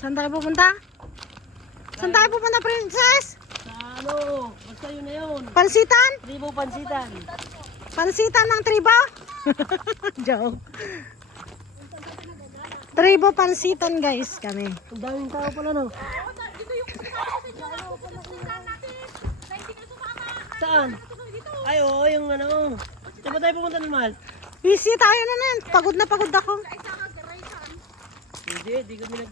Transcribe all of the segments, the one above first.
Saan tayo pupunta? Saan tayo pupunta, princess? Sa ano? Basta yun na yun. Pansitan? Tribo pansitan. Pansitan ng tribo? Joke. Tribo pansitan guys kami. Ang daming tao pala no. Saan? Ay oo, yung ano. Saan ba tayo pumunta naman? Busy tayo na nan. Pagod na pagod ako. Hindi kami nag...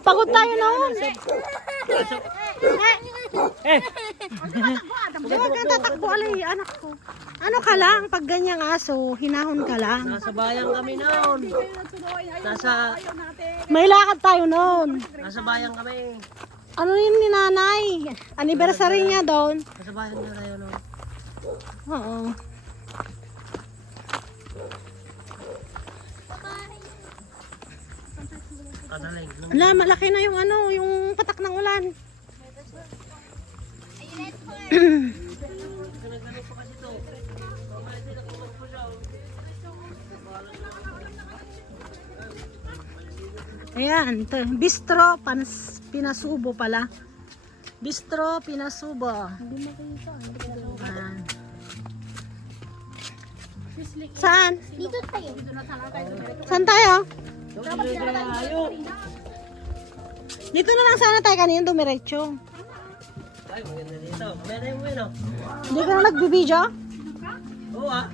Pagod tayo noon. Eh! Huwag kang tatakbo alay, anak ko. Ano ka lang, pag ganyang aso, hinahon ka lang. Nasa bayan kami noon. May lakad tayo noon. Nasa bayan kami. Ano yun ni nanay? Anniversary niya doon. Nasa bayan na tayo noon. Oo. Kadaling. Ala, malaki na yung ano, yung patak ng ulan. Ayan, ito, Bistro Pinasubo pala. Bistro Pinasubo. Ayan. Saan? Dito tayo. Saan tayo? Ayun. Dito na lang sana tayo kanina dumiretso. Ay, maganda dito. Meron yung ano. Hindi ka na nagbibideo? Oo ah.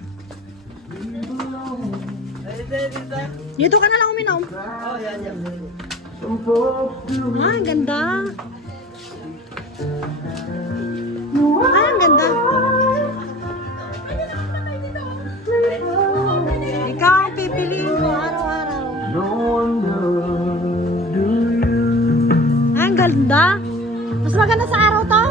Ay, dito. Dito ka na lang uminom. Oh, yan. Ah, ang ganda. Ah, ang ganda. Ikaw ang pipiliin mo araw-araw. Ah, ang ganda. Mas maganda sa araw to?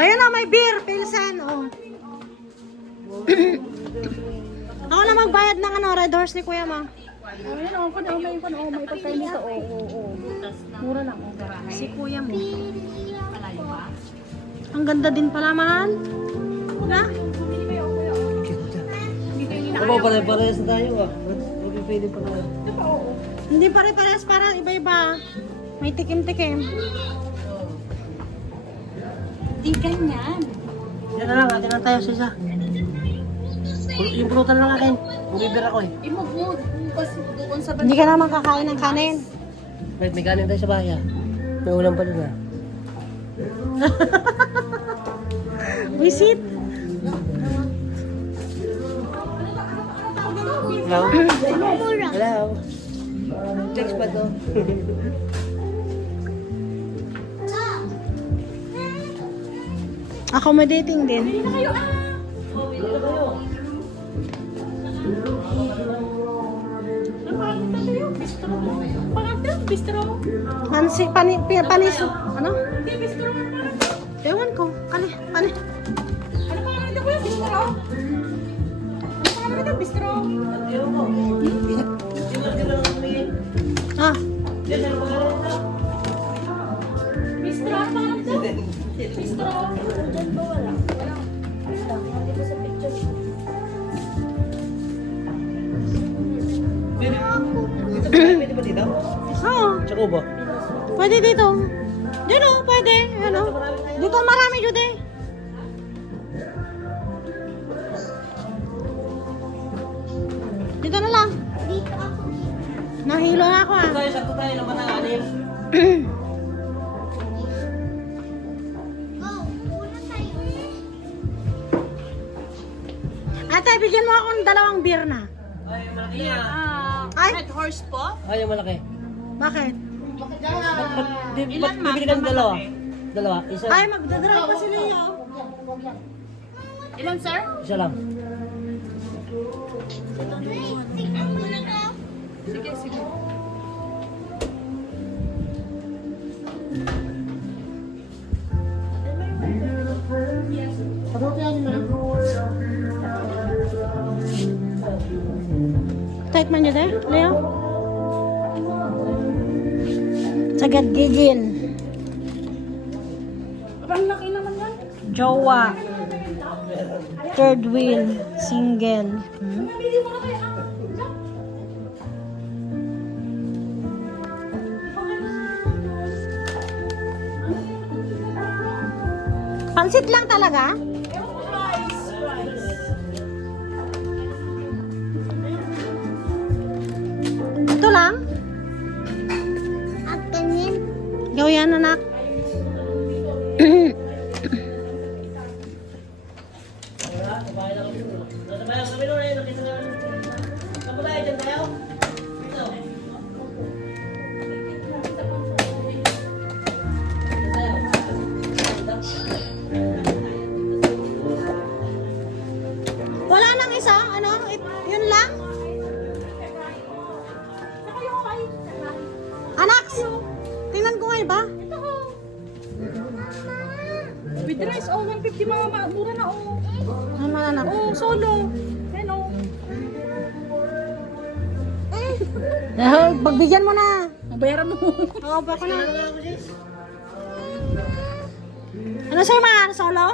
Ayun na, may beer, Pilsen. Oh. Ako na magbayad ng ano, red horse ni Kuya Ma. Ayun, may pagkain dito. Mura lang. Si Kuya mo. Ang ganda din pala, mahal. Na? Ano pare-parehas na tayo ah. Magpipili pa tayo. Hindi pare-pares, para iba-iba. May tikim-tikim. Di ganyan. Yan na lang, atin lang tayo sa isa. Yung pulutan lang akin. Bumibir ako eh. Imugod. Kasi doon sa Hindi ka naman kakain ng kanin. May kanin tayo sa bahay ah. May ulam pa dun ah. Visit. Hello? Hello? Text pa to. Accommodating din. bistro. Panis, ano? Hindi, bistro. Ewan ko. Pani. Ano pa naman ito, kuya? Bistro? Ano pa naman ito, bistro? Ah, Bistro, ano pa naman ito? Bistro. Diyan ba wala? Wala. Dito sa picture. Pwede ba dito? oo. Tsaka ba? Pwede dito. Dito, pwede. Ano? Dito marami jude. Dito na lang. Dito ako. Nahilo na ako ah. Sakto tayo naman ang anim. Go. Una tayo. Ate, bigyan mo ako ng 2 beer na. Ay, malaki yan. Ay, Red horse po? Ay, yung malaki. bakit? Ba't bibili ka ng dalawa? Dalawa? Isa? Ay, magdadrive pa sila yun. Ilan, sir? Isa lang. Sige, sige. Tight man yun eh, Leo? Sagad gigil. Ang laki naman yan. Jowa. Third wheel. Single. Namili mo na kayo. Pansit lang talaga? Ito lang? At kanin. Ikaw yan, anak. Sabay lang kami. Sabay lang kami nun eh. Nakita nga. Saan tayo? Diyan tayo? Ito. Wala nang isa? Ano? Yun lang? Anak! Tingnan ko nga iba. With rice, 150 mga mura na, Ano man, anak? solo. Pagbigyan mo na. Mabayaran mo. Oo, baka na. Ano sa'yo, ma? Solo?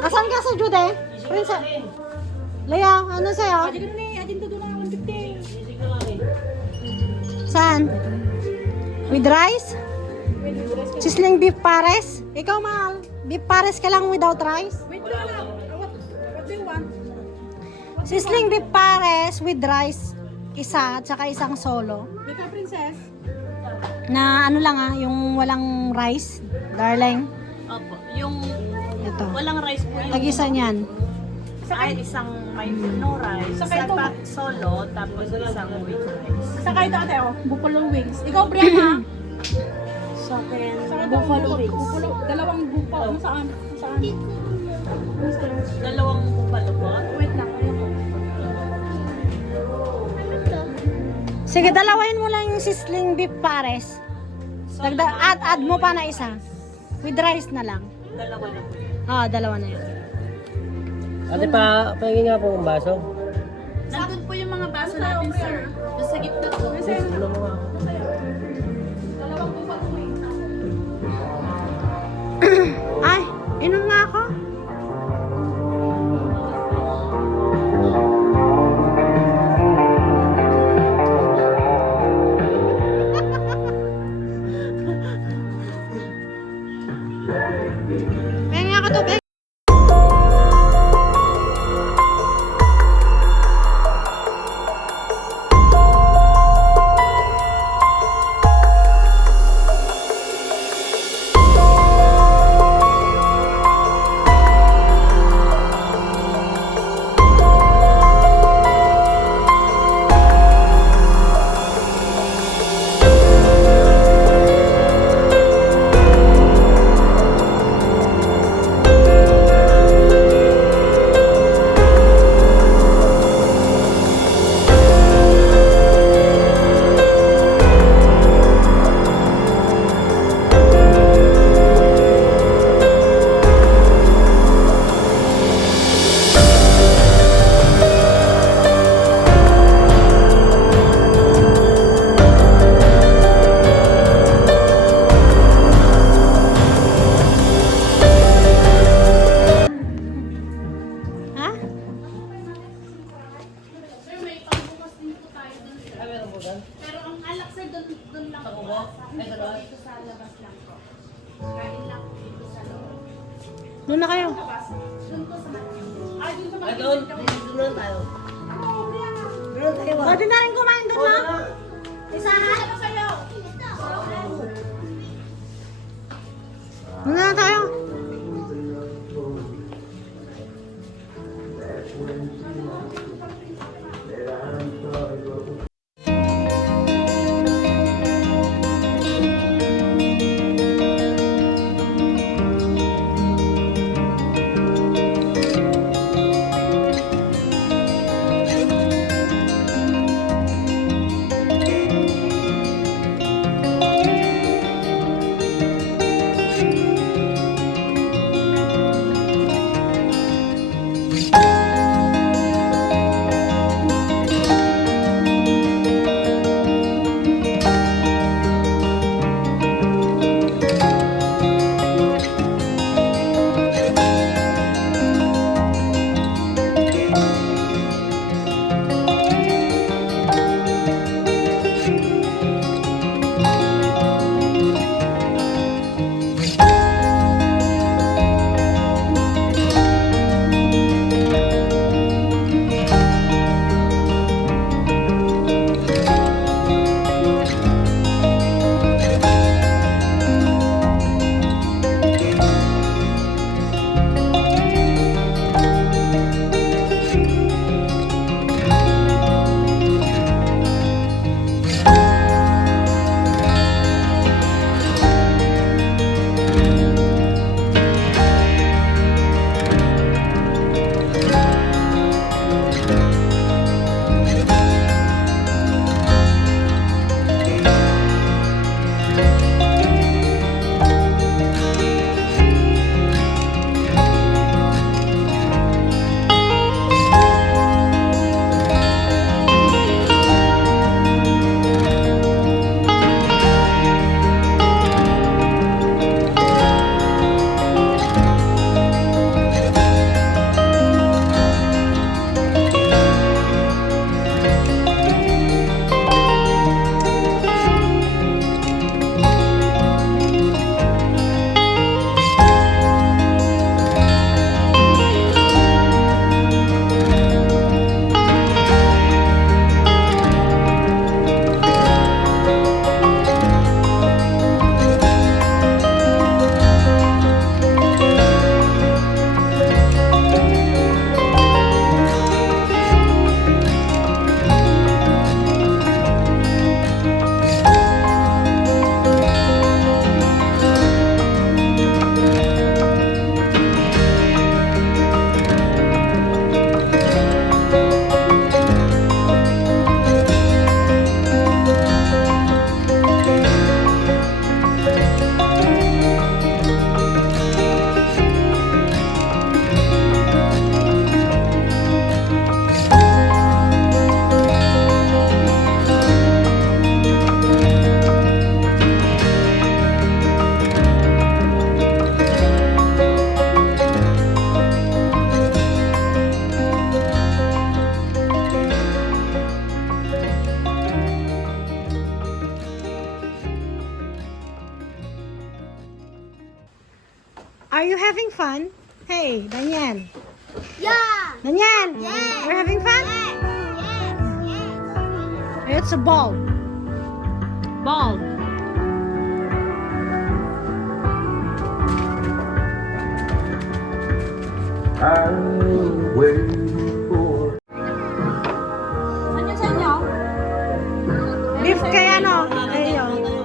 Asan ka sa Jude? Princess? Leo, ano sa'yo? Adi ka na eh, adin to doon na 150. Sisig na lang eh. Saan? With rice? Sisling beef pares? Ikaw, mahal. Beef pares ka lang without rice? Wait lang. What do you want? Sisling beef pares with rice. Isa at saka isang solo. Bika, princess. Na ano lang yung walang rice, darling. Opo, yung Ito. walang rice po yung Tag-isa niyan. ay isang may no rice, Saka ito. sa solo, tapos isang with rice. Saka ito ate, buffalo wings. Ikaw, Brianna. Sa akin, Saka ito, buffalo wings. buffalo, dalawang buffalo. Saan? Saan? Dalawang buffalo po. Wait lang. Ayoko. Sige, dalawahin mo lang yung sisling beef pares. Add mo pa na isa. With rice na lang. Dalawa na po. Dalawa na yun. Ate pa, pahingin nga po ang baso. Nandun po yung mga baso natin, sir. Nasa gitna po. Ano mo nga? Dalawang buffalo wings. Ay, inom nga ako. Kaya nga ako tubig. Ha? Pero ang alak sir, doon lang po. Dito sa labas lang po. Kain lang po dito sa loob. Doon na kayo. Doon po sa ay, doon sa Ay, doon. Doon lang tayo. Doon lang tayo. Pwede na rin kumain doon, ma. Isa ha? Ano kayo? Doon na tayo. Are you having fun? Hey, Daniel. Yeah! Daniel, Yes. you're having fun? Yes! It's a ball. Ball. I'm waiting for Ano sa inyo? Beef kaya ano? Ayun.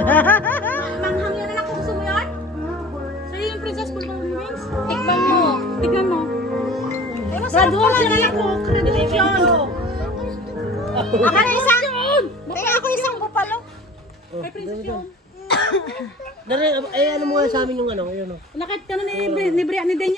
Manghang yun na kung gusto mo yun? Sa'yo yung princess bulldog wings? Tikman mo. Tikman mo. Graduation na ako. Graduation. Ako na isang. Tingnan ako isang bupalo. Kay princess yun. Dari, ano mo nga sa amin yung ano, yun o. Nakit ka na ni Brian ni Daniel.